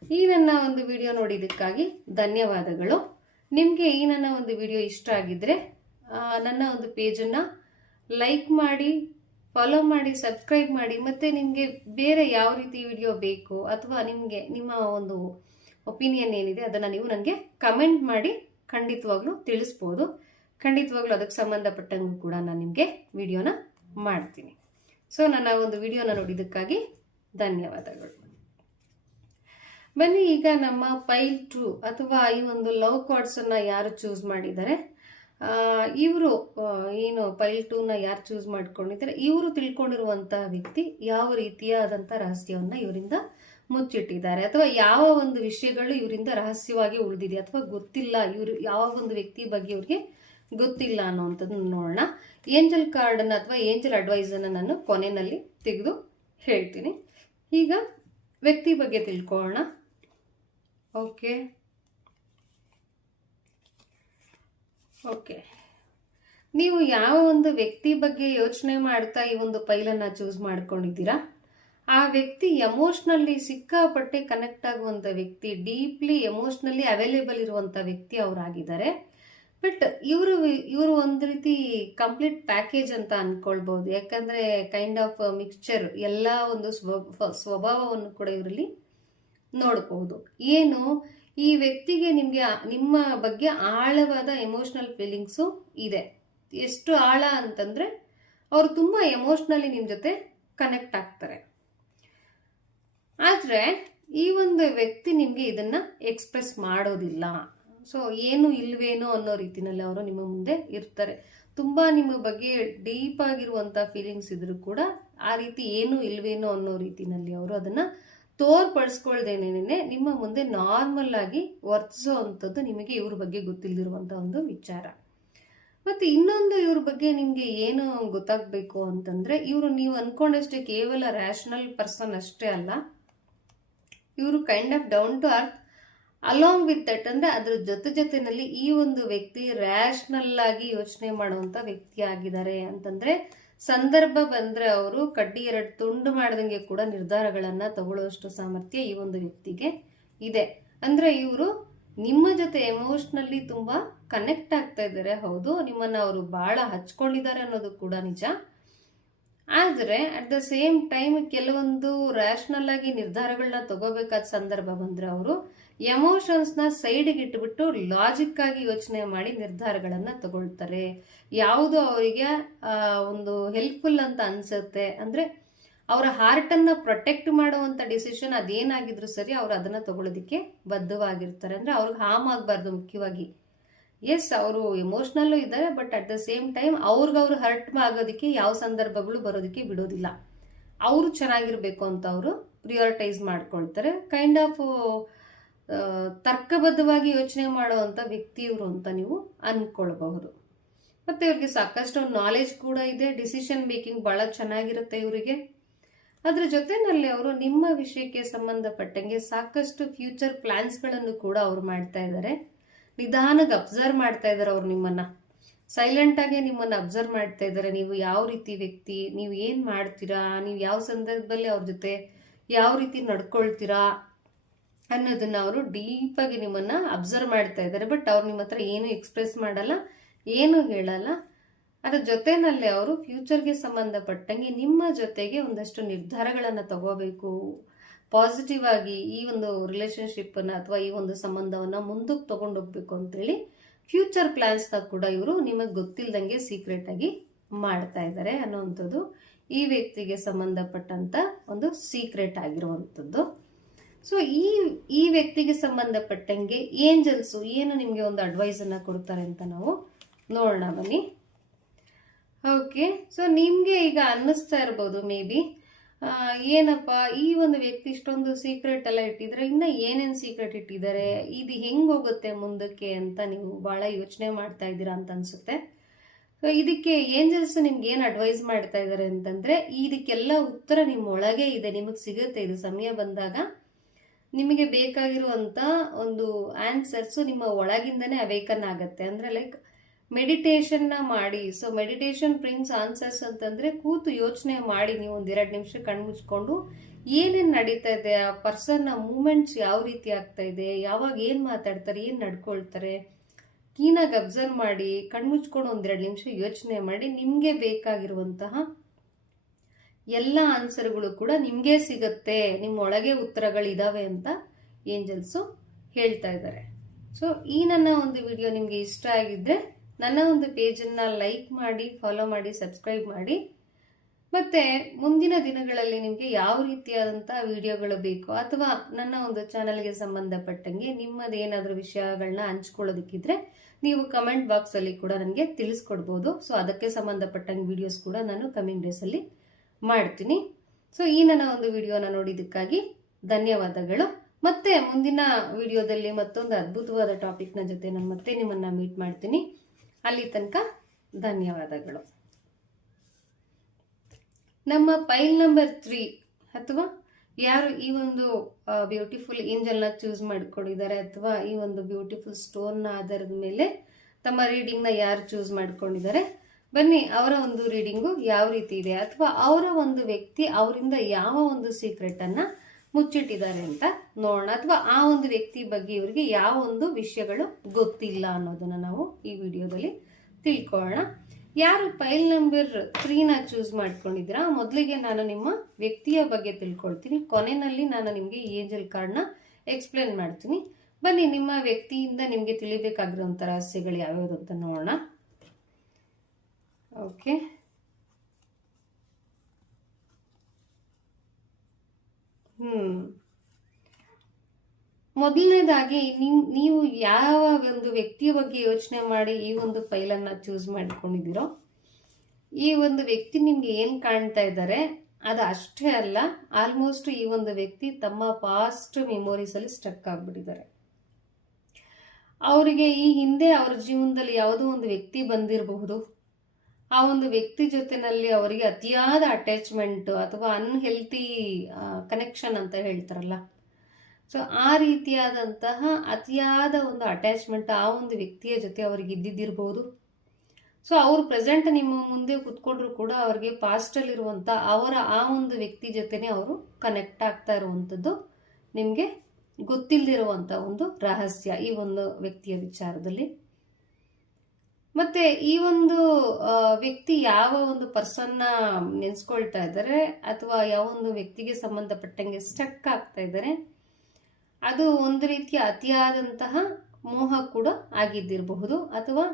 ಈ ನನ್ನ ಒಂದು ವಿಡಿಯೋ ನೋಡಿದ್ದಕ್ಕಾಗಿ ಧನ್ಯವಾದಗಳು. ನಿಮಗೆ ಈ ನನ್ನ ಒಂದು ವಿಡಿಯೋ ಇಷ್ಟ ಆಗಿದ್ರೆ ನನ್ನ ಒಂದು ಪೇಜನ್ನು ಲೈಕ್ ಮಾಡಿ, ಫಾಲೋ ಮಾಡಿ, ಸಬ್ಸ್ಕ್ರೈಬ್ ಮಾಡಿ. ಮತ್ತು ನಿಮಗೆ ಬೇರೆ ಯಾವ ರೀತಿ ವಿಡಿಯೋ ಬೇಕು ಅಥವಾ ನಿಮಗೆ ನಿಮ್ಮ ಒಂದು ಒಪಿನಿಯನ್ ಏನಿದೆ ಅದನ್ನು ನೀವು ನನಗೆ ಕಮೆಂಟ್ ಮಾಡಿ ಖಂಡಿತವಾಗ್ಲೂ ತಿಳಿಸ್ಬೋದು. ಖಂಡಿತವಾಗ್ಲೂ ಅದಕ್ಕೆ ಸಂಬಂಧಪಟ್ಟಂಗೂ ಕೂಡ ನಾನು ನಿಮಗೆ ವಿಡಿಯೋನ ಮಾಡ್ತೀನಿ. ಸೊ ನನ್ನ ಒಂದು ವಿಡಿಯೋನ ನೋಡಿದ್ದಕ್ಕಾಗಿ ಧನ್ಯವಾದಗಳು. ಬನ್ನಿ ಈಗ ನಮ್ಮ ಪೈಲ್ 2 ಅಥವಾ ಈ ಒಂದು ಲವ್ ಕಾರ್ಡ್ಸ್ ಅನ್ನ ಯಾರು ಚೂಸ್ ಮಾಡಿದ್ದಾರೆ, ಇವರು ಏನು ಪೈಲ್ 2ನ ಯಾರು ಚೂಸ್ ಮಾಡ್ಕೊಂಡಿದ್ದಾರೆ, ಇವರು ತಿಳ್ಕೊಂಡಿರುವಂತಹ ವ್ಯಕ್ತಿ ಯಾವ ರೀತಿಯಾದಂಥ ರಹಸ್ಯವನ್ನ ಇವರಿಂದ ಮುಚ್ಚಿಟ್ಟಿದ್ದಾರೆ, ಅಥವಾ ಯಾವ ಒಂದು ವಿಷಯಗಳು ಇವರಿಂದ ರಹಸ್ಯವಾಗಿ ಉಳಿದಿದೆ ಅಥವಾ ಗೊತ್ತಿಲ್ಲ, ಇವರು ಯಾವ ಒಂದು ವ್ಯಕ್ತಿ ಬಗ್ಗೆ ಇವ್ರಿಗೆ ಗೊತ್ತಿಲ್ಲ ಅನ್ನೋವಂಥದ್ದನ್ನ ನೋಡೋಣ. ಏಂಜಲ್ ಕಾರ್ಡನ್ನ ಅಥವಾ ಏಂಜಲ್ ಅಡ್ವೈಸ್ ಅನ್ನ ನಾನು ಕೊನೆಯಲ್ಲಿ ತೆಗೆದು ಹೇಳ್ತೀನಿ. ಈಗ ವ್ಯಕ್ತಿ ಬಗ್ಗೆ ತಿಳ್ಕೊಳ್ಳೋಣ. ಓಕೆ, ನೀವು ಯಾವ ಒಂದು ವ್ಯಕ್ತಿ ಬಗ್ಗೆ ಯೋಚನೆ ಮಾಡ್ತಾ ಈ ಒಂದು ಪೈಲನ್ನು ಚೂಸ್ ಮಾಡ್ಕೊಂಡಿದ್ದೀರಾ, ಆ ವ್ಯಕ್ತಿ ಎಮೋಷ್ನಲಿ ಸಿಕ್ಕಾಪಟ್ಟೆ ಕನೆಕ್ಟ್ ಆಗುವಂಥ ವ್ಯಕ್ತಿ, ಡೀಪ್ಲಿ ಎಮೋಷ್ನಲಿ ಅವೈಲೇಬಲ್ ಇರುವಂಥ ವ್ಯಕ್ತಿ ಅವರಾಗಿದ್ದಾರೆ. ಬಟ್ ಇವರು ಒಂದು ರೀತಿ ಕಂಪ್ಲೀಟ್ ಪ್ಯಾಕೇಜ್ ಅಂತ ಅನ್ಕೊಳ್ಬಹುದು. ಯಾಕಂದ್ರೆ ಕೈಂಡ್ ಆಫ್ ಮಿಕ್ಸ್ಚರ್, ಎಲ್ಲ ಒಂದು ಸ್ವಭಾವವನ್ನು ಕೂಡ ಇವರಲ್ಲಿ ನೋಡಬಹುದು. ಏನು, ಈ ವ್ಯಕ್ತಿಗೆ ನಿಮ್ಮ ಬಗ್ಗೆ ಆಳವಾದ ಎಮೋಷನಲ್ ಫೀಲಿಂಗ್ಸು ಇದೆ. ಎಷ್ಟು ಆಳ ಅಂತಂದ್ರೆ ಅವರು ತುಂಬಾ ಎಮೋಷ್ನಲಿ ನಿಮ್ಮ ಜೊತೆ ಕನೆಕ್ಟ್ ಆಗ್ತಾರೆ. ಆದ್ರೆ ಈ ಒಂದು ವ್ಯಕ್ತಿ ನಿಮ್ಗೆ ಇದನ್ನ ಎಕ್ಸ್ಪ್ರೆಸ್ ಮಾಡೋದಿಲ್ಲ. ಸೊ ಏನು ಇಲ್ವೇನೋ ಅನ್ನೋ ರೀತಿನಲ್ಲಿ ಅವರು ನಿಮ್ಮ ಮುಂದೆ ಇರ್ತಾರೆ. ತುಂಬಾ ನಿಮ್ಮ ಬಗ್ಗೆ ಡೀಪ್ ಆಗಿರುವಂತ ಫೀಲಿಂಗ್ಸ್ ಇದ್ರು ಕೂಡ ಆ ರೀತಿ ಏನು ಇಲ್ವೇನೋ ಅನ್ನೋ ರೀತಿನಲ್ಲಿ ಅವರು ಅದನ್ನ ತೋರ್ಪಡಿಸ್ಕೊಳ್ದೇನೇನೆ ನಿಮ್ಮ ಮುಂದೆ ನಾರ್ಮಲ್ ಆಗಿ ವರ್ತಿಸೋ ಅಂಥದ್ದು ನಿಮಗೆ ಇವ್ರ ಬಗ್ಗೆ ಗೊತ್ತಿಲ್ದಿರುವಂತ ಒಂದು ವಿಚಾರ. ಮತ್ತೆ ಇನ್ನೊಂದು ಇವ್ರ ಬಗ್ಗೆ ನಿಮ್ಗೆ ಏನು ಗೊತ್ತಾಗ್ಬೇಕು ಅಂತಂದ್ರೆ, ನೀವು ಅನ್ಕೊಂಡಷ್ಟೇ ಕೇವಲ ರ್ಯಾಷನಲ್ ಪರ್ಸನ್ ಅಷ್ಟೇ ಅಲ್ಲ, ಇವರು kind of down to earth. Along with that ಅಂದ್ರೆ ಅದ್ರ ಜೊತೆನಲ್ಲಿ ಈ ಒಂದು ವ್ಯಕ್ತಿ ರ್ಯಾಷನಲ್ ಆಗಿ ಯೋಚನೆ ಮಾಡುವಂತ ವ್ಯಕ್ತಿ ಆಗಿದ್ದಾರೆ. ಅಂತಂದ್ರೆ ಸಂದರ್ಭ ಬಂದ್ರೆ ಅವರು ಕಡ್ಡಿ ಎರಡು ತುಂಡು ಮಾಡ್ದಂಗೆ ಕೂಡ ನಿರ್ಧಾರಗಳನ್ನ ತಗೊಳ್ಳುವಷ್ಟು ಸಾಮರ್ಥ್ಯ ಈ ಒಂದು ವ್ಯಕ್ತಿಗೆ ಇದೆ. ಅಂದ್ರೆ ಇವರು ನಿಮ್ಮ ಜೊತೆ ಎಮೋಷ್ನಲಿ ತುಂಬಾ ಕನೆಕ್ಟ್ ಆಗ್ತಾ ಇದ್ದಾರೆ. ಹೌದು, ನಿಮ್ಮನ್ನ ಅವರು ಬಹಳ ಹಚ್ಕೊಂಡಿದ್ದಾರೆ ಅನ್ನೋದು ಕೂಡ ನಿಜ. ಆದ್ರೆ ಅಟ್ ದ ಸೇಮ್ ಟೈಮ್ ಕೆಲವೊಂದು ರ್ಯಾಷನಲ್ ಆಗಿ ನಿರ್ಧಾರಗಳನ್ನ ತಗೋಬೇಕಾದ ಸಂದರ್ಭ ಬಂದ್ರೆ ಅವರು ಎಮೋಷನ್ಸ್ ನ ಸೈಡ್ಗೆ ಇಟ್ಬಿಟ್ಟು ಲಾಜಿಕ್ ಆಗಿ ಯೋಚನೆ ಮಾಡಿ ನಿರ್ಧಾರಗಳನ್ನ ತಗೊಳ್ತಾರೆ. ಯಾವುದು ಅವರಿಗೆ ಒಂದು ಹೆಲ್ಪ್ಫುಲ್ ಅಂತ ಅನ್ಸುತ್ತೆ, ಅಂದ್ರೆ ಅವರ ಹಾರ್ಟ್ ಅನ್ನ ಪ್ರೊಟೆಕ್ಟ್ ಮಾಡುವಂತ ಡಿಸಿಷನ್ ಅದೇನಾಗಿದ್ರು ಸರಿ, ಅವ್ರು ಅದನ್ನ ತಗೊಳ್ಳೋದಿಕ್ಕೆ ಬದ್ಧವಾಗಿರ್ತಾರೆ. ಅಂದ್ರೆ ಅವ್ರಿಗೆ ಹಾರ್ಮ್ ಆಗ್ಬಾರ್ದು. ಮುಖ್ಯವಾಗಿ ಎಸ್, ಅವರು ಎಮೋಷನಲ್ಲೂ ಇದ್ದಾರೆ, but at the same time ಅವ್ರು ಹರ್ಟ್ ಆಗೋದಕ್ಕೆ ಯಾವ ಸಂದರ್ಭಗಳು ಬರೋದಕ್ಕೆ ಬಿಡೋದಿಲ್ಲ. ಅವರು ಚೆನ್ನಾಗಿರ್ಬೇಕು ಅಂತ ಅವರು ಪ್ರಿಯಾರಿಟೈಸ್ ಮಾಡ್ಕೊಳ್ತಾರೆ. ಕೈಂಡ್ ಆಫ್ ತರ್ಕಬದ್ಧವಾಗಿ ಯೋಚನೆ ಮಾಡುವಂತ ವ್ಯಕ್ತಿ ಇವರು ಅಂತ ನೀವು ಅನ್ಕೊಳ್ಬಹುದು. ಮತ್ತೆ ಇವ್ರಿಗೆ ಸಾಕಷ್ಟು ನಾಲೆಜ್ ಕೂಡ ಇದೆ. ಡಿಸಿಷನ್ ಮೇಕಿಂಗ್ ಬಹಳ ಚೆನ್ನಾಗಿರುತ್ತೆ ಇವರಿಗೆ. ಅದ್ರ ಜೊತೆನಲ್ಲಿ ಅವರು ನಿಮ್ಮ ವಿಷಯಕ್ಕೆ ಸಂಬಂಧಪಟ್ಟಂಗೆ ಸಾಕಷ್ಟು ಫ್ಯೂಚರ್ ಪ್ಲಾನ್ಸ್ ಗಳನ್ನು ಕೂಡ ಅವ್ರು ಮಾಡ್ತಾ ಇದ್ದಾರೆ. ನಿಧಾನಕ್ಕೆ ಅಬ್ಸರ್ವ್ ಮಾಡ್ತಾ ಇದ್ದಾರೆ. ಅವ್ರು ನಿಮ್ಮನ್ನ ಸೈಲೆಂಟ್ ಆಗಿ ನಿಮ್ಮನ್ನ ಅಬ್ಸರ್ವ್ ಮಾಡ್ತಾ ಇದ್ದಾರೆ. ನೀವು ಯಾವ ರೀತಿ ವ್ಯಕ್ತಿ, ನೀವು ಏನ್ ಮಾಡ್ತೀರಾ, ನೀವು ಯಾವ ಸಂದರ್ಭದಲ್ಲಿ ಅವ್ರ ಜೊತೆ ಯಾವ ರೀತಿ ನಡ್ಕೊಳ್ತೀರಾ ಅನ್ನೋದನ್ನ ಅವರು ಡೀಪ್ ಆಗಿ ನಿಮ್ಮನ್ನ ಅಬ್ಸರ್ವ್ ಮಾಡ್ತಾ ಇದ್ದಾರೆ. ಬಟ್ ಅವ್ರು ನಿಮ್ಮ ಹತ್ರ ಏನು ಎಕ್ಸ್ಪ್ರೆಸ್ ಮಾಡಲ್ಲ, ಏನು ಹೇಳಲ್ಲ. ಅದ್ರ ಜೊತೆನಲ್ಲಿ ಅವರು ಫ್ಯೂಚರ್ಗೆ ಸಂಬಂಧಪಟ್ಟಂಗೆ ನಿಮ್ಮ ಜೊತೆಗೆ ಒಂದಷ್ಟು ನಿರ್ಧಾರಗಳನ್ನ ತಗೋಬೇಕು, ಪಾಸಿಟಿವ್ ಆಗಿ ಈ ಒಂದು ರಿಲೇಶನ್ಶಿಪ್ ಅನ್ನ ಅಥವಾ ಈ ಒಂದು ಸಂಬಂಧವನ್ನ ಮುಂದಕ್ಕೆ ತಗೊಂಡೋಗ್ಬೇಕು ಅಂತೇಳಿ ಫ್ಯೂಚರ್ ಪ್ಲಾನ್ಸ್ ನ ಕೂಡ ಇವರು ನಿಮಗೆ ಗೊತ್ತಿಲ್ದಂಗೆ ಸೀಕ್ರೆಟ್ ಆಗಿ ಮಾಡ್ತಾ ಇದ್ದಾರೆ ಅನ್ನುವಂಥದ್ದು ಈ ವ್ಯಕ್ತಿಗೆ ಸಂಬಂಧಪಟ್ಟಂತ ಒಂದು ಸೀಕ್ರೆಟ್ ಆಗಿರುವಂಥದ್ದು. ಸೊ ಈ ವ್ಯಕ್ತಿಗೆ ಸಂಬಂಧಪಟ್ಟಂಗೆ ಏಂಜಲ್ಸು ಏನು ನಿಮ್ಗೆ ಒಂದು ಅಡ್ವೈಸ್ ಅನ್ನ ಕೊಡ್ತಾರೆ ಅಂತ ನಾವು ನೋಡೋಣ ಬನ್ನಿ. ಓಕೆ, ಸೊ ನಿಮ್ಗೆ ಈಗ ಅನ್ನಿಸ್ತಾ ಇರ್ಬೋದು ಮೇ ಬಿ ಏನಪ್ಪ ಈ ಒಂದು ವ್ಯಕ್ತಿ ಇಷ್ಟೊಂದು ಸೀಕ್ರೆಟ್ ಎಲ್ಲ ಇಟ್ಟಿದ್ರೆ ಇನ್ನ ಏನೇನ್ ಸೀಕ್ರೆಟ್ ಇಟ್ಟಿದ್ದಾರೆ, ಇದು ಹೆಂಗ್ ಹೋಗುತ್ತೆ ಮುಂದಕ್ಕೆ ಅಂತ ನೀವು ಬಹಳ ಯೋಚನೆ ಮಾಡ್ತಾ ಇದ್ದೀರಾ ಅಂತ ಅನ್ಸುತ್ತೆ. ಸೊ ಇದಕ್ಕೆ ಏಂಜಲ್ಸ್ ನಿಮ್ಗೆ ಏನ್ ಅಡ್ವೈಸ್ ಮಾಡ್ತಾ ಇದ್ದಾರೆ ಅಂತಂದ್ರೆ, ಇದಕ್ಕೆಲ್ಲ ಉತ್ತರ ನಿಮ್ಮ ಒಳಗೆ ಇದೆ, ನಿಮಗ್ ಸಿಗುತ್ತೆ. ಇದು ಸಮಯ ಬಂದಾಗ ನಿಮಗೆ ಬೇಕಾಗಿರುವಂತ ಒಂದು ಆನ್ಸರ್ಸ್ ನಿಮ್ಮ ಒಳಗಿಂದನೇ ಅವೇಕನ್ ಆಗತ್ತೆ. ಅಂದ್ರೆ ಲೈಕ್ ಮೆಡಿಟೇಷನ್ ನ ಮಾಡಿ. ಸೊ ಮೆಡಿಟೇಷನ್ ಬ್ರಿಂಗ್ಸ್ ಆನ್ಸರ್ಸ್ ಅಂತಂದ್ರೆ ಕೂತು ಯೋಚನೆ ಮಾಡಿ ನೀವು ಒಂದ್ 2 ನಿಮಿಷ ಕಣ್ಮುಚ್ಕೊಂಡು ಏನೇನ್ ನಡೀತಾ ಇದೆ, ಆ ಪರ್ಸನ್ ನ ಮೂಮೆಂಟ್ಸ್ ಯಾವ ರೀತಿ ಆಗ್ತಾ ಇದೆ, ಯಾವಾಗ ಏನ್ ಮಾತಾಡ್ತಾರೆ, ಏನ್ ನಡ್ಕೊಳ್ತಾರೆ, ಕ್ಲೀನಾಗಿ ಅಬ್ಸರ್ವ್ ಮಾಡಿ ಕಣ್ಮುಚ್ಕೊಂಡು 1-2 ನಿಮಿಷ ಯೋಚನೆ ಮಾಡಿ. ನಿಮ್ಗೆ ಬೇಕಾಗಿರುವಂತಹ ಎಲ್ಲ ಆನ್ಸರ್ಗಳು ಕೂಡ ನಿಮ್ಗೆ ಸಿಗುತ್ತೆ, ನಿಮ್ಮ ಒಳಗೆ ಉತ್ತರಗಳಿದಾವೆ ಅಂತ ಏಂಜಲ್ಸು ಹೇಳ್ತಾ ಇದ್ದಾರೆ. ಸೊ ಈ ನನ್ನ ಒಂದು ವಿಡಿಯೋ ನಿಮ್ಗೆ ಇಷ್ಟ ಆಗಿದ್ರೆ ನನ್ನ ಒಂದು ಪೇಜನ್ನ ಲೈಕ್ ಮಾಡಿ, ಫಾಲೋ ಮಾಡಿ, ಸಬ್ಸ್ಕ್ರೈಬ್ ಮಾಡಿ. ಮತ್ತೆ ಮುಂದಿನ ದಿನಗಳಲ್ಲಿ ನಿಮಗೆ ಯಾವ ರೀತಿಯಾದಂತಹ ವಿಡಿಯೋಗಳು ಬೇಕು ಅಥವಾ ನನ್ನ ಒಂದು ಚಾನಲ್ಗೆ ಸಂಬಂಧಪಟ್ಟಂಗೆ ನಿಮ್ಮದೇನಾದ್ರೂ ವಿಷಯಗಳನ್ನ ಹಂಚ್ಕೊಳ್ಳೋದಕ್ಕಿದ್ರೆ ನೀವು ಕಮೆಂಟ್ ಬಾಕ್ಸ್ ಅಲ್ಲಿ ಕೂಡ ನನಗೆ ತಿಳಿಸ್ಕೊಡ್ಬೋದು. ಸೊ ಅದಕ್ಕೆ ಸಂಬಂಧಪಟ್ಟಂಗೆ ವಿಡಿಯೋಸ್ ಕೂಡ ನಾನು ಕಮಿಂಗ್ ಡೇಸ್ ಅಲ್ಲಿ ಮಾಡ್ತೀನಿ. ಸೊ ಈ ನನ್ನ ಒಂದು ವಿಡಿಯೋನ ನೋಡಿದ್ದಕ್ಕಾಗಿ ಧನ್ಯವಾದಗಳು. ಮತ್ತೆ ಮುಂದಿನ ವಿಡಿಯೋದಲ್ಲಿ ಮತ್ತೊಂದು ಅದ್ಭುತವಾದ ಟಾಪಿಕ್ನ ಜೊತೆ ನಾನು ಮತ್ತೆ ನಿಮ್ಮನ್ನ ಮೀಟ್ ಮಾಡ್ತೀನಿ. ಅಲ್ಲಿ ತನಕ ಧನ್ಯವಾದಗಳು. ನಮ್ಮ ಪೈಲ್ ನಂಬರ್ 3 ಅಥವಾ ಯಾರು ಈ ಒಂದು ಬ್ಯೂಟಿಫುಲ್ ಏಂಜಲ್ನ ಚೂಸ್ ಮಾಡ್ಕೊಂಡಿದ್ದಾರೆ ಅಥವಾ ಈ ಒಂದು ಬ್ಯೂಟಿಫುಲ್ ಸ್ಟೋನ್ನ ಆಧಾರದ ಮೇಲೆ ತಮ್ಮ ರೀಡಿಂಗ್ನ ಯಾರು ಚೂಸ್ ಮಾಡ್ಕೊಂಡಿದ್ದಾರೆ ಬನ್ನಿ ಅವರ ಒಂದು ರೀಡಿಂಗು ಯಾವ ರೀತಿ ಇದೆ, ಅಥವಾ ಅವರ ಒಂದು ವ್ಯಕ್ತಿ ಅವರಿಂದ ಯಾವ ಒಂದು ಸೀಕ್ರೆಟ್ ಅನ್ನ ಮುಚ್ಚಿಟ್ಟಿದ್ದಾರೆ ಅಂತ ನೋಡೋಣ, ಅಥವಾ ಆ ಒಂದು ವ್ಯಕ್ತಿ ಬಗ್ಗೆ ಇವರಿಗೆ ಯಾವ ಒಂದು ವಿಷಯಗಳು ಗೊತ್ತಿಲ್ಲ ಅನ್ನೋದನ್ನ ನಾವು ಈ ವಿಡಿಯೋದಲ್ಲಿ ತಿಳ್ಕೊಳ್ಳೋಣ. ಯಾರು ಫೈಲ್ ನಂಬರ್ 3ನ ಚೂಸ್ ಮಾಡ್ಕೊಂಡಿದ್ದೀರಾ, ಮೊದಲಿಗೆ ನಾನು ನಿಮ್ಮ ವ್ಯಕ್ತಿಯ ಬಗ್ಗೆ ತಿಳ್ಕೊಳ್ತೀನಿ, ಕೊನೆಯಲ್ಲಿ ನಾನು ನಿಮಗೆ ಏಂಜಲ್ ಕಾರ್ಡ್ನ ಎಕ್ಸ್ಪ್ಲೇನ್ ಮಾಡ್ತೀನಿ. ಬನ್ನಿ ನಿಮ್ಮ ವ್ಯಕ್ತಿಯಿಂದ ನಿಮಗೆ ತಿಳಿಬೇಕಾಗಿರುವಂಥ ರಹಸ್ಯಗಳು ಯಾವ್ಯಾವುದು ಅಂತ ನೋಡೋಣ. ಓಕೆ, ಮೊದಲನೇದಾಗಿ ನೀವು ಯಾವ ಒಂದು ವ್ಯಕ್ತಿಯ ಬಗ್ಗೆ ಯೋಚನೆ ಮಾಡಿ ಈ ಒಂದು ಫೈಲನ್ನು ಚೂಸ್ ಮಾಡ್ಕೊಂಡಿದ್ದೀರೋ, ಈ ಒಂದು ವ್ಯಕ್ತಿ ನಿಮ್ಗೆ ಏನು ಕಾಣ್ತಾ ಇದ್ದಾರೆ ಅದು ಅಷ್ಟೇ ಅಲ್ಲ, ಆಲ್ಮೋಸ್ಟ್ ಈ ಒಂದು ವ್ಯಕ್ತಿ ತಮ್ಮ ಪಾಸ್ಟ್ ಮೆಮೊರೀಸಲ್ಲಿ ಸ್ಟಕ್ ಆಗಿಬಿಟ್ಟಿದ್ದಾರೆ. ಅವರಿಗೆ ಈ ಹಿಂದೆ ಅವರ ಜೀವನದಲ್ಲಿ ಯಾವುದೋ ಒಂದು ವ್ಯಕ್ತಿ ಬಂದಿರಬಹುದು, ಆ ಒಂದು ವ್ಯಕ್ತಿ ಜೊತೆನಲ್ಲಿ ಅವರಿಗೆ ಅತಿಯಾದ ಅಟ್ಯಾಚ್ಮೆಂಟ್ ಅಥವಾ ಅನ್ಹೆಲ್ತಿ ಕನೆಕ್ಷನ್ ಅಂತ ಹೇಳ್ತಾರಲ್ಲ, ಸೊ ಆ ರೀತಿಯಾದಂತಹ ಅತಿಯಾದ ಒಂದು ಅಟ್ಯಾಚ್ಮೆಂಟ್ ಆ ಒಂದು ವ್ಯಕ್ತಿಯ ಜೊತೆ ಅವರಿಗೆ ಇದ್ದಿದ್ದಿರ್ಬೋದು. ಸೊ ಅವರು ಪ್ರೆಸೆಂಟ್ ನಿಮ್ಮ ಮುಂದೆ ಕುತ್ಕೊಂಡ್ರು ಕೂಡ ಅವ್ರಿಗೆ ಪಾಸ್ಟಲ್ಲಿರುವಂಥ ಅವರ ಆ ಒಂದು ವ್ಯಕ್ತಿ ಜೊತೆನೆ ಅವರು ಕನೆಕ್ಟ್ ಆಗ್ತಾ ಇರುವಂಥದ್ದು ನಿಮಗೆ ಗೊತ್ತಿಲ್ಲದಿರುವಂಥ ಒಂದು ರಹಸ್ಯ ಈ ಒಂದು ವ್ಯಕ್ತಿಯ ವಿಚಾರದಲ್ಲಿ. ಮತ್ತೆ ಈ ಒಂದು ವ್ಯಕ್ತಿ ಯಾವ ಒಂದು ಪರ್ಸನ್ನ ನೆನೆಸ್ಕೊಳ್ತಾ ಇದ್ದಾರೆ ಅಥವಾ ಯಾವ ಒಂದು ವ್ಯಕ್ತಿಗೆ ಸಂಬಂಧಪಟ್ಟಂಗೆ ಸ್ಟಕ್ ಆಗ್ತಾ ಇದ್ದಾರೆ, ಅದು ಒಂದು ರೀತಿಯ ಅತಿಯಾದಂತಹ ಮೋಹ ಕೂಡ ಆಗಿದ್ದಿರಬಹುದು, ಅಥವಾ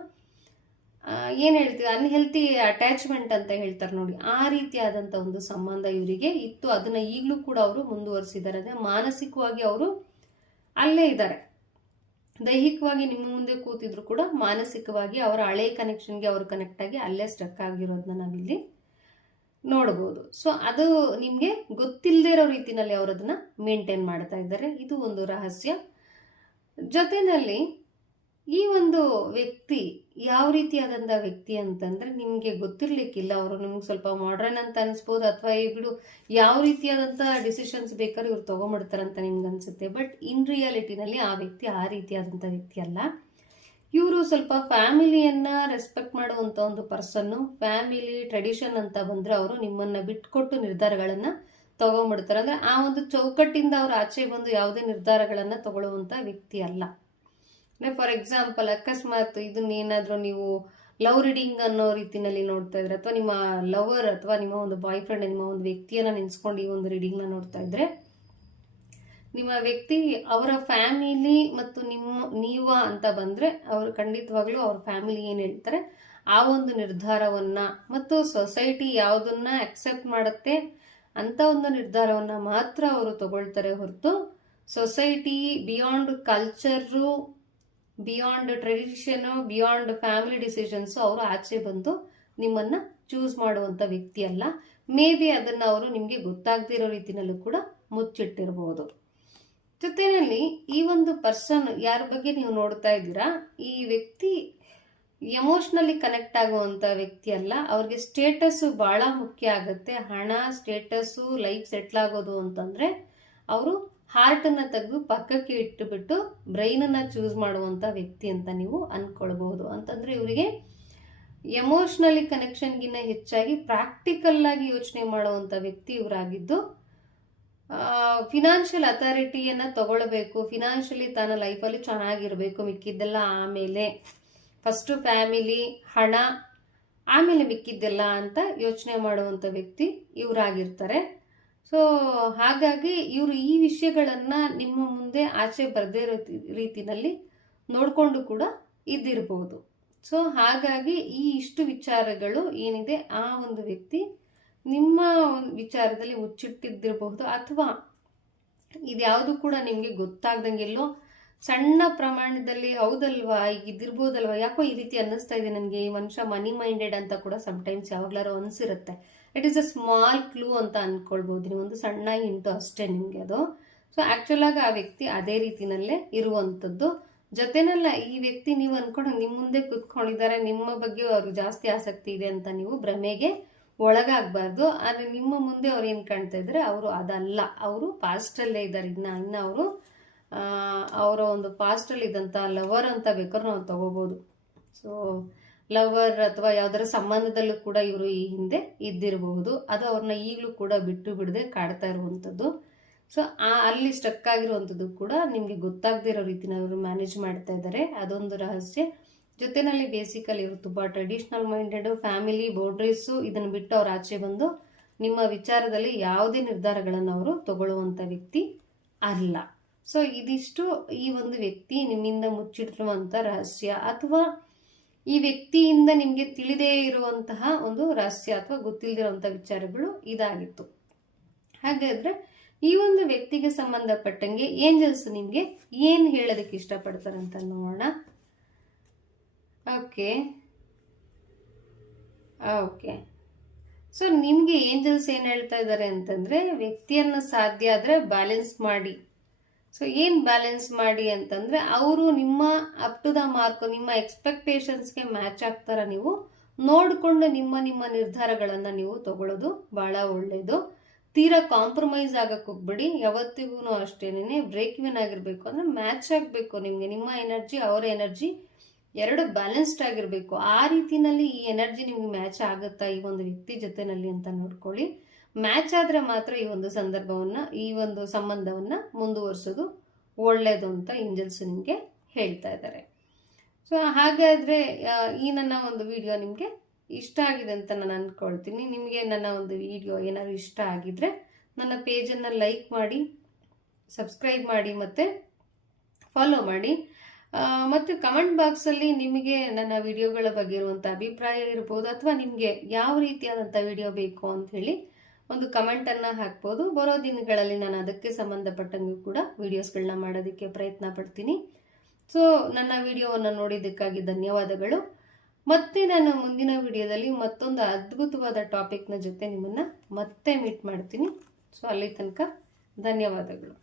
ಏನು ಹೇಳ್ತೀವಿ ಅನ್ಹೆಲ್ತಿ ಅಟ್ಯಾಚ್ಮೆಂಟ್ ಅಂತ ಹೇಳ್ತಾರೆ ನೋಡಿ, ಆ ರೀತಿಯಾದಂಥ ಒಂದು ಸಂಬಂಧ ಇವರಿಗೆ ಇತ್ತು. ಅದನ್ನ ಈಗಲೂ ಕೂಡ ಅವರು ಮುಂದುವರಿಸಿದ್ದಾರೆ. ಅಂದರೆ ಮಾನಸಿಕವಾಗಿ ಅವರು ಅಲ್ಲೇ ಇದ್ದಾರೆ, ದೈಹಿಕವಾಗಿ ನಿಮ್ಮ ಮುಂದೆ ಕೂತಿದ್ರು ಕೂಡ ಮಾನಸಿಕವಾಗಿ ಅವರ ಹಳೆ ಕನೆಕ್ಷನ್ಗೆ ಅವರು ಕನೆಕ್ಟ್ ಆಗಿ ಅಲ್ಲೇ ಸ್ಟಕ್ ಆಗಿರೋದನ್ನ ನಾವಿಲ್ಲಿ ನೋಡ್ಬೋದು. ಸೊ ಅದು ನಿಮಗೆ ಗೊತ್ತಿಲ್ಲದೆ ಇರೋ ರೀತಿನಲ್ಲಿ ಅವರು ಅದನ್ನ ಮೇಂಟೈನ್ ಮಾಡ್ತಾ ಇದ್ದಾರೆ. ಇದು ಒಂದು ರಹಸ್ಯ. ಜೊತೆಯಲ್ಲಿ ಈ ಒಂದು ವ್ಯಕ್ತಿ ಯಾವ ರೀತಿಯಾದಂಥ ವ್ಯಕ್ತಿ ಅಂತಂದ್ರೆ ನಿಮಗೆ ಗೊತ್ತಿರ್ಲಿಕ್ಕಿಲ್ಲ. ಅವರು ನಿಮ್ಗೆ ಸ್ವಲ್ಪ ಮಾಡ್ರನ್ ಅಂತ ಅನ್ಸ್ಬೋದು, ಅಥವಾ ಬಿಡು ಯಾವ ರೀತಿಯಾದಂಥ ಡಿಸಿಷನ್ಸ್ ಬೇಕಾದ್ರೂ ಇವ್ರು ತಗೊಂಡ್ಬಿಡ್ತಾರಂತ ನಿಮ್ಗೆ ಅನ್ಸುತ್ತೆ. ಬಟ್ ಇನ್ ರಿಯಾಲಿಟಿನಲ್ಲಿ ಆ ವ್ಯಕ್ತಿ ಆ ರೀತಿಯಾದಂಥ ವ್ಯಕ್ತಿ ಅಲ್ಲ. ಇವರು ಸ್ವಲ್ಪ ಫ್ಯಾಮಿಲಿಯನ್ನ ರೆಸ್ಪೆಕ್ಟ್ ಮಾಡುವಂಥ ಒಂದು ಪರ್ಸನ್ನು. ಫ್ಯಾಮಿಲಿ ಟ್ರೆಡಿಷನ್ ಅಂತ ಬಂದ್ರೆ ಅವರು ನಿಮ್ಮನ್ನ ಬಿಟ್ಕೊಟ್ಟು ನಿರ್ಧಾರಗಳನ್ನ ತಗೊಂಡ್ಬಿಡ್ತಾರೆ. ಅಂದ್ರೆ ಆ ಒಂದು ಚೌಕಟ್ಟಿಂದ ಅವರು ಆಚೆ ಬಂದು ಯಾವುದೇ ನಿರ್ಧಾರಗಳನ್ನ ತಗೊಳ್ಳುವಂತ ವ್ಯಕ್ತಿ ಅಲ್ಲ. ಫಾರ್ ಎಕ್ಸಾಂಪಲ್, ಅಕಸ್ಮಾತ್ ಇದನ್ನೇನಾದ್ರೂ ನೀವು ಲವ್ ರೀಡಿಂಗ್ ಅನ್ನೋ ರೀತಿನಲ್ಲಿ ನೋಡ್ತಾ ಇದ್ರೆ, ಅಥವಾ ನಿಮ್ಮ ಲವರ್ ಅಥವಾ ನಿಮ್ಮ ಒಂದು ಬಾಯ್ ಫ್ರೆಂಡ್ ನಿಮ್ಮ ಒಂದು ವ್ಯಕ್ತಿಯನ್ನ ನೆನ್ಸ್ಕೊಂಡು ಈ ಒಂದು ರೀಡಿಂಗ್ನ ನೋಡ್ತಾ ಇದ್ರೆ, ನಿಮ್ಮ ವ್ಯಕ್ತಿ ಅವರ ಫ್ಯಾಮಿಲಿ ಮತ್ತು ನೀವ ಅಂತ ಬಂದ್ರೆ ಅವರು ಖಂಡಿತವಾಗ್ಲೂ ಅವ್ರ ಫ್ಯಾಮಿಲಿ ಏನ್ ಹೇಳ್ತಾರೆ ಆ ಒಂದು ನಿರ್ಧಾರವನ್ನ ಮತ್ತು ಸೊಸೈಟಿ ಯಾವುದನ್ನ ಅಕ್ಸೆಪ್ಟ್ ಮಾಡುತ್ತೆ ಅಂತ ಒಂದು ನಿರ್ಧಾರವನ್ನ ಮಾತ್ರ ಅವರು ತಗೊಳ್ತಾರೆ ಹೊರತು society beyond culture, beyond tradition, beyond family decisions ಅವರು ಆಚೆ ಬಂದು ನಿಮ್ಮನ್ನ ಚೂಸ್ ಮಾಡುವಂತ ವ್ಯಕ್ತಿ ಅಲ್ಲ. ಮೇ ಬಿ ಅದನ್ನ ಅವರು ನಿಮ್ಗೆ ಗೊತ್ತಾಗದಿರೋ ರೀತಿನಲ್ಲೂ ಕೂಡ ಮುಚ್ಚಿಟ್ಟಿರಬಹುದು. ಜೊತೆಯಲ್ಲಿ ಈ ಒಂದು ಪರ್ಸನ್ ಯಾರ ಬಗ್ಗೆ ನೀವು ನೋಡ್ತಾ ಇದ್ದೀರಾ, ಈ ವ್ಯಕ್ತಿ ಎಮೋಷನಲಿ ಕನೆಕ್ಟ್ ಆಗುವಂತ ವ್ಯಕ್ತಿ ಅಲ್ಲ. ಅವ್ರಿಗೆ ಸ್ಟೇಟಸ್ ಬಹಳ ಮುಖ್ಯ ಆಗುತ್ತೆ. ಹಣ, ಸ್ಟೇಟಸ್ಸು, ಲೈಫ್ ಸೆಟ್ಲ್ ಆಗೋದು ಅಂತಂದ್ರೆ ಅವರು ಹಾರ್ಟ್ ಅನ್ನ ತೆಗೆದು ಪಕ್ಕಕ್ಕೆ ಇಟ್ಟುಬಿಟ್ಟು ಬ್ರೈನ್ ಅನ್ನ ಚೂಸ್ ಮಾಡುವಂತ ವ್ಯಕ್ತಿ ಅಂತ ನೀವು ಅನ್ಕೊಳ್ಬಹುದು. ಅಂತಂದ್ರೆ ಇವರಿಗೆ ಎಮೋಷನಲಿ ಕನೆಕ್ಷನ್ಗಿನ್ನ ಹೆಚ್ಚಾಗಿ ಪ್ರಾಕ್ಟಿಕಲ್ ಆಗಿ ಯೋಚನೆ ಮಾಡುವಂತ ವ್ಯಕ್ತಿ ಇವರಾಗಿದ್ದು, ಫಿನಾನ್ಷಿಯಲ್ ಅಥಾರಿಟಿಯನ್ನ ತಗೊಳ್ಬೇಕು, ಫಿನಾನ್ಷಿಯಲಿ ತನ್ನ ಲೈಫಲ್ಲಿ ಚೆನ್ನಾಗಿರ್ಬೇಕು, ಮಿಕ್ಕಿದ್ದೆಲ್ಲ ಆಮೇಲೆ, ಫಸ್ಟ್ ಫ್ಯಾಮಿಲಿ, ಹಣ, ಆಮೇಲೆ ಮಿಕ್ಕಿದ್ದೆಲ್ಲ ಅಂತ ಯೋಚನೆ ಮಾಡುವಂತ ವ್ಯಕ್ತಿ ಇವರಾಗಿರ್ತಾರೆ. ಸೊ ಹಾಗಾಗಿ ಇವರು ಈ ವಿಷಯಗಳನ್ನ ನಿಮ್ಮ ಮುಂದೆ ಆಚೆ ಬರದೇ ಇರೋ ರೀತಿನಲ್ಲಿ ನೋಡ್ಕೊಂಡು ಕೂಡ ಇದ್ದಿರಬಹುದು. ಸೊ ಹಾಗಾಗಿ ಈ ಇಷ್ಟು ವಿಚಾರಗಳು ಏನಿದೆ ಆ ಒಂದು ವ್ಯಕ್ತಿ ನಿಮ್ಮ ವಿಚಾರದಲ್ಲಿ ಮುಚ್ಚಿಟ್ಟಿದ್ದಿರಬಹುದು, ಅಥವಾ ಇದ್ಯಾವುದು ಕೂಡ ನಿಮ್ಗೆ ಗೊತ್ತಾಗ್ದಂಗೆಲ್ಲೋ ಸಣ್ಣ ಪ್ರಮಾಣದಲ್ಲಿ ಹೌದಲ್ವಾ ಈಗ ಇದಿರ್ಬೋದಲ್ವಾ, ಯಾಕೋ ಈ ರೀತಿ ಅನ್ನಿಸ್ತಾ ಇದೆ ನನಗೆ, ಈ ಮನುಷ್ಯ ಮನಿ ಮೈಂಡೆಡ್ ಅಂತ ಕೂಡ ಸಮಟೈಮ್ಸ್ ಯಾವಾಗ್ಲಾರು ಅನ್ಸಿರುತ್ತೆ. It is a small clue ಅಂತ ಅನ್ಕೊಳ್ಬಹುದು ನೀವು, ಒಂದು ಸಣ್ಣ ಹಿಂಟು ಅಷ್ಟೇ ನಿಮ್ಗೆ ಅದು. ಸೊ ಆಕ್ಚುಲ್ ಆಗಿ ಆ ವ್ಯಕ್ತಿ ಅದೇ ರೀತಿನಲ್ಲೇ ಇರುವಂತದ್ದು. ಜೊತೆನಲ್ಲ ಈ ವ್ಯಕ್ತಿ ನೀವು ಅನ್ಕೊಂಡು ನಿಮ್ ಮುಂದೆ ಕುತ್ಕೊಂಡಿದ್ದಾರೆ, ನಿಮ್ಮ ಬಗ್ಗೆ ಅವ್ರಿಗೆ ಜಾಸ್ತಿ ಆಸಕ್ತಿ ಇದೆ ಅಂತ ನೀವು ಭ್ರಮೆಗೆ ಒಳಗಾಗಬಾರ್ದು. ಆದ್ರೆ ನಿಮ್ಮ ಮುಂದೆ ಅವ್ರು ಏನ್ ಕಾಣ್ತಾ ಇದ್ರೆ ಅವರು ಅದಲ್ಲ, ಅವರು ಪಾಸ್ಟಲ್ಲೇ ಇದ್ದಾರೆ. ಇನ್ನ ಅವರು ಅವರ ಒಂದು ಪಾಸ್ಟಲ್ಲಿ ಇದ್ದಂತ ಲವರ್ ಅಂತ ಬೇಕಾದ್ರೂ ನಾವು ತಗೋಬಹುದು. ಸೊ ಲವರ್ ಅಥವಾ ಯಾವ್ದಾರ ಸಂಬಂಧದಲ್ಲೂ ಕೂಡ ಇವರು ಈ ಹಿಂದೆ ಇದ್ದಿರಬಹುದು. ಅದು ಅವ್ರನ್ನ ಈಗಲೂ ಕೂಡ ಬಿಟ್ಟು ಬಿಡದೆ ಕಾಡ್ತಾ ಇರುವಂಥದ್ದು. ಸೊ ಅಲ್ಲಿ ಸ್ಟಕ್ ಆಗಿರುವಂಥದ್ದು ಕೂಡ ನಿಮಗೆ ಗೊತ್ತಾಗದಿರೋ ರೀತಿನ ಅವರು ಮ್ಯಾನೇಜ್ ಮಾಡ್ತಾ ಇದ್ದಾರೆ, ಅದೊಂದು ರಹಸ್ಯ. ಜೊತೆನಲ್ಲಿ ಬೇಸಿಕಲಿ ಇವರು ತುಂಬಾ ಟ್ರೆಡಿಷನಲ್ ಮೈಂಡೆಡ್, ಫ್ಯಾಮಿಲಿ ಬೌಂಡ್ರೀಸು ಇದನ್ನು ಬಿಟ್ಟು ಅವ್ರು ಆಚೆ ಬಂದು ನಿಮ್ಮ ವಿಚಾರದಲ್ಲಿ ಯಾವುದೇ ನಿರ್ಧಾರಗಳನ್ನು ಅವರು ತಗೊಳ್ಳುವಂತ ವ್ಯಕ್ತಿ ಅಲ್ಲ. ಸೊ ಇದಿಷ್ಟು ಈ ಒಂದು ವ್ಯಕ್ತಿ ನಿಮ್ಮಿಂದ ಮುಚ್ಚಿಟ್ಟಿರುವಂತ ರಹಸ್ಯ, ಅಥವಾ ಈ ವ್ಯಕ್ತಿಯಿಂದ ನಿಮ್ಗೆ ತಿಳಿದೇ ಇರುವಂತಹ ಒಂದು ರಹಸ್ಯ ಅಥವಾ ಗೊತ್ತಿಲ್ಲದಿರುವಂತಹ ವಿಚಾರಗಳು ಇದಾಗಿತ್ತು. ಹಾಗಾದ್ರೆ ಈ ಒಂದು ವ್ಯಕ್ತಿಗೆ ಸಂಬಂಧಪಟ್ಟಂಗೆ ಏಂಜಲ್ಸ್ ನಿಮ್ಗೆ ಏನ್ ಹೇಳೋದಕ್ಕೆ ಇಷ್ಟಪಡ್ತಾರೆ ಅಂತ ನೋಡೋಣ. ಓಕೆ ಸೊ ನಿಮ್ಗೆ ಏಂಜಲ್ಸ್ ಏನ್ ಹೇಳ್ತಾ ಇದ್ದಾರೆ ಅಂತಂದ್ರೆ, ವ್ಯಕ್ತಿಯನ್ನ ಸಾಧ್ಯ ಆದ್ರೆ ಬ್ಯಾಲೆನ್ಸ್ ಮಾಡಿ. ಸೊ ಏನ್ ಬ್ಯಾಲೆನ್ಸ್ ಮಾಡಿ ಅಂತಂದ್ರೆ, ಅವರು ನಿಮ್ಮ ಅಪ್ ಟು ದ ಮಾರ್ಕ್, ನಿಮ್ಮ ಎಕ್ಸ್ಪೆಕ್ಟೇಷನ್ಸ್ಗೆ ಮ್ಯಾಚ್ ಆಗ್ತಾರ ನೀವು ನೋಡ್ಕೊಂಡು ನಿಮ್ಮ ನಿರ್ಧಾರಗಳನ್ನ ನೀವು ತಗೊಳ್ಳೋದು ಬಹಳ ಒಳ್ಳೇದು. ತೀರಾ ಕಾಂಪ್ರಮೈಸ್ ಆಗಕ್ ಹೋಗ್ಬೇಡಿ. ಯಾವತ್ತಿಗೂ ಅಷ್ಟೇನೆ ಬ್ರೇಕ್ ಇವನ್ ಆಗಿರ್ಬೇಕು, ಅಂದ್ರೆ ಮ್ಯಾಚ್ ಆಗ್ಬೇಕು ನಿಮ್ಗೆ. ನಿಮ್ಮ ಎನರ್ಜಿ ಅವರ ಎನರ್ಜಿ ಎರಡು ಬ್ಯಾಲೆನ್ಸ್ಡ್ ಆಗಿರ್ಬೇಕು. ಆ ರೀತಿನಲ್ಲಿ ಈ ಎನರ್ಜಿ ನಿಮ್ಗೆ ಮ್ಯಾಚ್ ಆಗುತ್ತಾ ಈ ಒಂದು ವ್ಯಕ್ತಿ ಜೊತೆನಲ್ಲಿ ಅಂತ ನೋಡ್ಕೊಳ್ಳಿ. ಮ್ಯಾಚ್ ಆದ್ರೆ ಮಾತ್ರ ಈ ಒಂದು ಸಂದರ್ಭವನ್ನ, ಈ ಒಂದು ಸಂಬಂಧವನ್ನ ಮುಂದುವರಿಸೋದು ಒಳ್ಳೇದು ಅಂತ ಏಂಜಲ್ಸ್ ನಿಮ್ಗೆ ಹೇಳ್ತಾ ಇದ್ದಾರೆ. ಸೊ ಹಾಗಾದ್ರೆ ಈ ನನ್ನ ಒಂದು ವಿಡಿಯೋ ನಿಮ್ಗೆ ಇಷ್ಟ ಆಗಿದೆ ಅಂತ ನಾನು ಅನ್ಕೊಳ್ತೀನಿ. ನಿಮಗೆ ನನ್ನ ಒಂದು ವಿಡಿಯೋ ಏನಾದ್ರು ಇಷ್ಟ ಆಗಿದ್ರೆ ನನ್ನ ಪೇಜನ್ನು ಲೈಕ್ ಮಾಡಿ, ಸಬ್ಸ್ಕ್ರೈಬ್ ಮಾಡಿ, ಮತ್ತೆ ಫಾಲೋ ಮಾಡಿ. ಮತ್ತು ಕಮೆಂಟ್ ಬಾಕ್ಸಲ್ಲಿ ನಿಮಗೆ ನನ್ನ ವಿಡಿಯೋಗಳ ಬಗ್ಗೆ ಇರುವಂಥ ಅಭಿಪ್ರಾಯ ಇರ್ಬೋದು, ಅಥವಾ ನಿಮಗೆ ಯಾವ ರೀತಿಯಾದಂಥ ವಿಡಿಯೋ ಬೇಕು ಅಂತ ಹೇಳಿ ಒಂದು ಕಮೆಂಟನ್ನು ಹಾಕ್ಬೋದು. ಬರೋ ದಿನಗಳಲ್ಲಿ ನಾನು ಅದಕ್ಕೆ ಸಂಬಂಧಪಟ್ಟಂಗೂ ಕೂಡ ವಿಡಿಯೋಸ್ಗಳನ್ನ ಮಾಡೋದಕ್ಕೆ ಪ್ರಯತ್ನ ಪಡ್ತೀನಿ. ಸೊ ನನ್ನ ವಿಡಿಯೋವನ್ನು ನೋಡಿದ್ದಕ್ಕಾಗಿ ಧನ್ಯವಾದಗಳು. ಮತ್ತೆ ನಾನು ಮುಂದಿನ ವಿಡಿಯೋದಲ್ಲಿ ಮತ್ತೊಂದು ಅದ್ಭುತವಾದ ಟಾಪಿಕ್ನ ಜೊತೆ ನಿಮ್ಮನ್ನ ಮತ್ತೆ ಮೀಟ್ ಮಾಡ್ತೀನಿ. ಸೊ ಅಲ್ಲಿ ತನಕ ಧನ್ಯವಾದಗಳು.